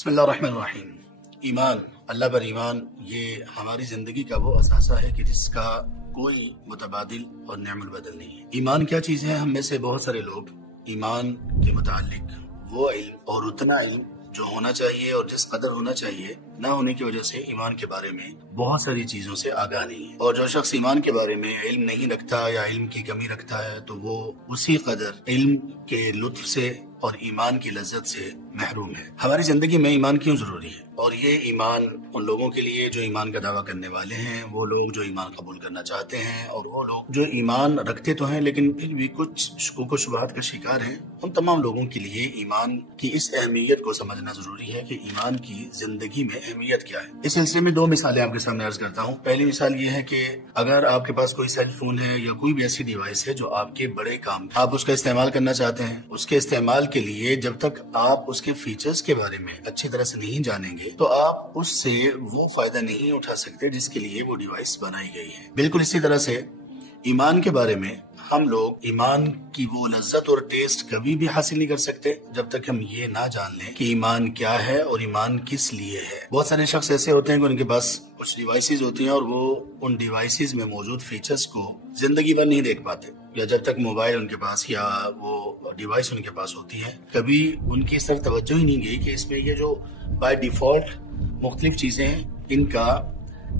बिस्मिल्लाहिर्रहमानिर्रहीम। ईमान, अल्लाह पर ईमान, ये हमारी जिंदगी का वो असासा है कि जिसका कोई मुतबादिल और नेमुल बदल नहीं है। ईमान क्या चीज है? हम में से बहुत सारे लोग ईमान के मुतालिक वो इल्म और उतना इल्म जो होना चाहिए और जिस कदर होना चाहिए न होने की वजह से ईमान के बारे में बहुत सारी चीजों से आगाह नहीं है। और जो शख्स ईमान के बारे में इल्म नहीं रखता या इल्म की कमी रखता है तो वो उसी कदर इल्म के लुत्फ से और ईमान की लज्जत से महरूम है। हमारी जिंदगी में ईमान क्यों जरूरी है? और ये ईमान उन लोगों के लिए जो ईमान का दावा करने वाले हैं, वो लोग जो ईमान कबूल करना चाहते हैं, और वो लोग जो ईमान रखते तो हैं लेकिन फिर भी कुछ शुकूक व शुबहात का शिकार हैं। उन तमाम लोगों के लिए ईमान की इस अहमियत को समझना जरूरी है कि ईमान की जिंदगी में अहमियत क्या है। इस सिलसिले में दो मिसालें आपके सामने अर्ज करता हूँ। पहली मिसाल ये है कि अगर आपके पास कोई सेल फोन है या कोई भी ऐसी डिवाइस है जो आपके बड़े काम, आप उसका इस्तेमाल करना चाहते हैं, उसके इस्तेमाल के लिए जब तक आप उसके फीचर्स के बारे में अच्छी तरह से नहीं जानेंगे तो आप उससे वो फायदा नहीं उठा सकते जिसके लिए वो डिवाइस बनाई गई है। बिल्कुल इसी तरह से ईमान के बारे में हम लोग ईमान की वो लज्जत और टेस्ट कभी भी हासिल नहीं कर सकते जब तक हम ये ना जान लें कि ईमान क्या है और ईमान किस लिए है। बहुत सारे शख्स ऐसे होते हैं कि उनके पास कुछ डिवाइसेस होती हैं और वो उन डिवाइसेस में मौजूद फीचर्स को जिंदगी भर नहीं देख पाते, या जब तक मोबाइल उनके पास या वो डिवाइस उनके पास होती है कभी उनकी इस तरफ तवज्जो ही नहीं गई कि इसमें ये जो बाय डिफॉल्ट मुख्तलिफ चीजें हैं इनका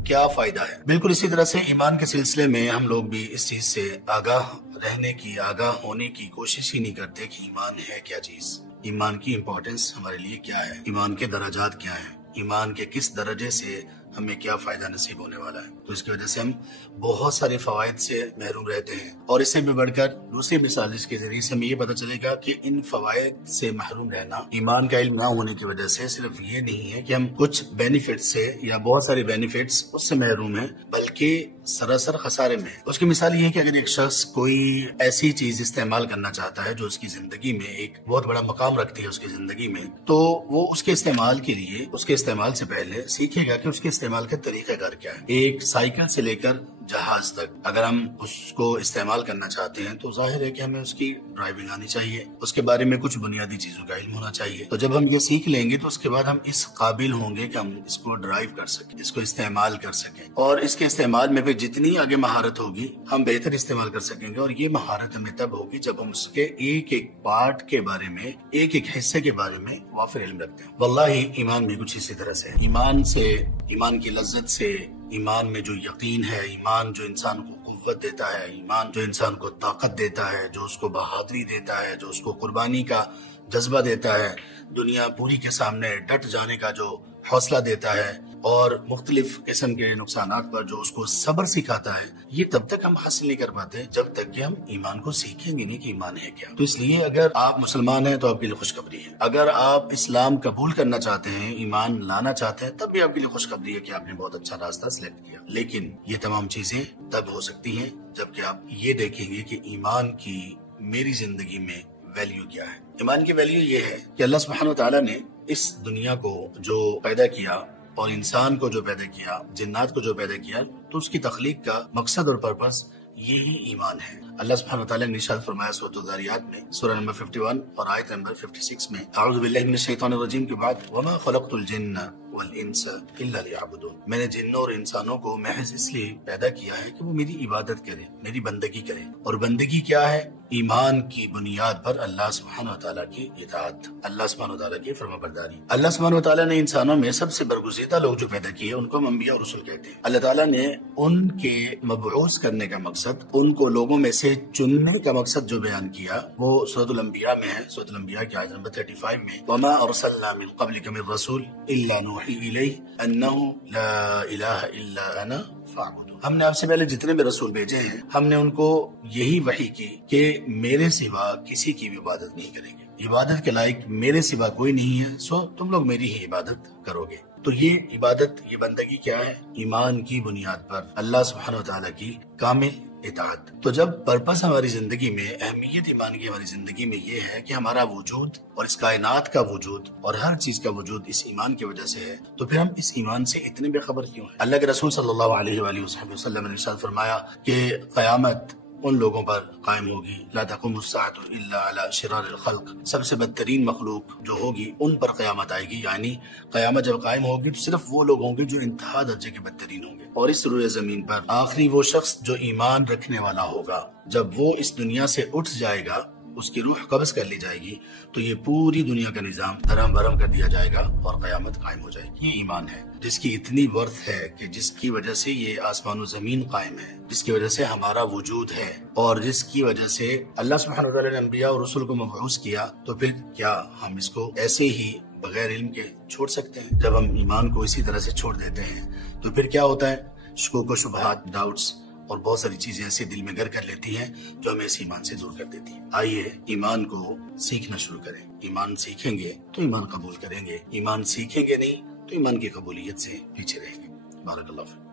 क्या फायदा है। बिल्कुल इसी तरह से ईमान के सिलसिले में हम लोग भी इस चीज से आगाह रहने की, आगाह होने की कोशिश ही नहीं करते कि ईमान है क्या चीज, ईमान की इम्पोर्टेंस हमारे लिए क्या है, ईमान के दर्जात क्या है, ईमान के किस दर्जे से हमें क्या फायदा नसीब होने वाला है। तो इसकी वजह से हम बहुत सारे फवायद से महरूम रहते हैं। और इससे भी बढ़कर दूसरी मिसाल जिसके जरिए से हमें ये पता चलेगा कि इन फवायद से महरूम रहना ईमान का इल्म ना होने की वजह से सिर्फ ये नहीं है कि हम कुछ बेनिफिट से या बहुत सारे बेनिफिट्स उससे महरूम है, बल्कि सरासर खसारे में। उसकी मिसाल ये है कि अगर एक शख्स कोई ऐसी चीज इस्तेमाल करना चाहता है जो उसकी जिंदगी में एक बहुत बड़ा मकाम रखती है उसकी जिंदगी में, तो वो उसके इस्तेमाल के लिए उसके इस्तेमाल से पहले सीखेगा कि उसके इस्तेमाल का तरीकाकार क्या है। एक साइकिल से लेकर जहाज तक अगर हम उसको इस्तेमाल करना चाहते हैं तो जाहिर है कि हमें उसकी ड्राइविंग आनी चाहिए, उसके बारे में कुछ बुनियादी चीजों का इल्म होना चाहिए। तो जब हम ये सीख लेंगे तो उसके बाद हम इस काबिल होंगे कि हम इसको ड्राइव कर सकें, इसको इस्तेमाल कर सकें, और इसके इस्तेमाल में फिर जितनी आगे महारत होगी हम बेहतर इस्तेमाल कर सकेंगे। और ये महारत हमें तब होगी जब हम उसके एक एक पार्ट के बारे में, एक एक हिस्से के बारे में वाफिर इल्म रखते हैं। वल्लाही ईमान भी कुछ इसी तरह से, ईमान की लज्जत से, ईमान में जो यकीन है, ईमान जो इंसान को कुव्वत देता है, ईमान जो इंसान को ताकत देता है, जो उसको बहादुरी देता है, जो उसको कुर्बानी का जज्बा देता है, दुनिया पूरी के सामने डट जाने का जो हौसला देता है, और मुख्तलिफ किस्म के नुकसानात पर जो उसको सब्र सिखाता है, ये तब तक हम हासिल नहीं कर पाते जब तक कि हम ईमान को सीखेंगे नहीं कि ईमान है क्या। तो इसलिए अगर आप मुसलमान हैं तो आपके लिए खुशखबरी है, अगर आप इस्लाम कबूल करना चाहते हैं, ईमान लाना चाहते हैं, तब भी आपके लिए खुशखबरी है कि आपने बहुत अच्छा रास्ता सिलेक्ट किया। लेकिन ये तमाम चीजें तब हो सकती हैं जबकि आप ये देखेंगे कि ईमान की मेरी जिंदगी में वैल्यू क्या है। ईमान की वैल्यू ये है कि अल्लाह सुब्हानहू व तआला ने इस दुनिया को जो पैदा किया और इंसान को जो पैदा किया, जिन्नात को जो पैदा किया, तो उसकी तख्लीक का मकसद और पर्पस यही ईमान है। अल्लाह सुब्हानहू व तआला ने इरशाद फरमाया सूरह ज़ारियात में सूरह नंबर 51 और आयत नंबर 56 में, अऊज़ु बिल्लाहि मिनश शैतानिर रजीम के बाद, वमा खलक़तुल जिन्ना वल इंस इल्ला लियअबुदून, मैंने जिन्नों और इंसानों को महज इसलिए पैदा किया है कि वो मेरी इबादत करें, मेरी बंदगी करें। और बंदगी क्या है? ईमान की बुनियाद पर अल्लाह सुब्हानहू व तआला की इताअत, अल्लाह सुब्हानहू व तआला की फरमाबरदारी। अल्लाह सुब्हानहू व तआला ने इंसानों में सबसे बरगुज़ीदा लोग जो पैदा किए उनको हम अंबिया और रसूल कहते हैं। अल्लाह ताला ने उनके मबऊस करने का मकसद, उनको लोगों में से चुनने का मकसद जो बयान किया वो सूरह अंबिया में है। सूरह अंबिया की आयत नंबर 35 में, वमा अरसलना मिन क़ब्लिका मिर रसूल इल्ला नूही इलैहि अन्नहु ला इलाहा इल्ला अना फ़अबुदून, हमने आपसे पहले जितने भी रसूल भेजे हैं हमने उनको यही वही की कि मेरे सिवा किसी की भी इबादत नहीं करेंगे, इबादत के लायक मेरे सिवा कोई नहीं है, सो तुम लोग मेरी ही इबादत करोगे। तो ये इबादत, ये बंदगी क्या है? ईमान की बुनियाद पर अल्लाह सुब्हानहू व तआला की कामिल इताअत। तो जब पर्पस हमारी जिंदगी में, अहमियत ईमान की हमारी जिंदगी में ये है कि हमारा वजूद और इस कायनात का वजूद और हर चीज का वजूद इस ईमान की वजह से है, तो फिर हम इस ईमान से इतने बेखबर क्यों हैं? अल्लाह के रसूल सल्लल्लाहु अलैहि वसल्लम ने इरशाद फरमाया कि क़यामत उन लोगों पर कायम होगी। ला तक़ुमुस्साअतु इल्ला अला शिरारिल खल्क़, सबसे बदतरीन मखलूक जो होगी उन पर क़यामत आएगी। यानी क़यामत जब कायम होगी तो सिर्फ वो लोग होंगे जो इंतहा दर्जे के बदतरीन होंगे। और इस रुए ज़मीन पर आखिरी वो शख्स जो ईमान रखने वाला होगा, जब वो इस दुनिया से उठ जाएगा, उसकी रूह कब्ज़ कर ली जाएगी, तो ये पूरी दुनिया का निज़ाम धर्म भरम कर दिया जाएगा और क़यामत कायम हो जाएगी। ये ईमान है जिसकी इतनी वर्थ है कि जिसकी वजह से ये आसमान और ज़मीन कायम है, जिसकी वजह से हमारा वजूद है, और जिसकी वजह से अल्लाह सुब्हानहू व तआला ने अंबिया और रसूल को मबऊस किया। तो फिर क्या हम इसको ऐसे ही बगैर इल्म के छोड़ सकते हैं? जब हम ईमान को इसी तरह से छोड़ देते हैं तो फिर क्या होता है? शुकूक व शुबहात, डाउट्स और बहुत सारी चीजें ऐसे दिल में घर कर लेती हैं जो हमें इस ईमान से दूर कर देती हैं। आइए ईमान को सीखना शुरू करें। ईमान सीखेंगे तो ईमान कबूल करेंगे, ईमान सीखेंगे नहीं तो ईमान की कबूलियत से पीछे रहेंगे। बारक अल्लाह फीक।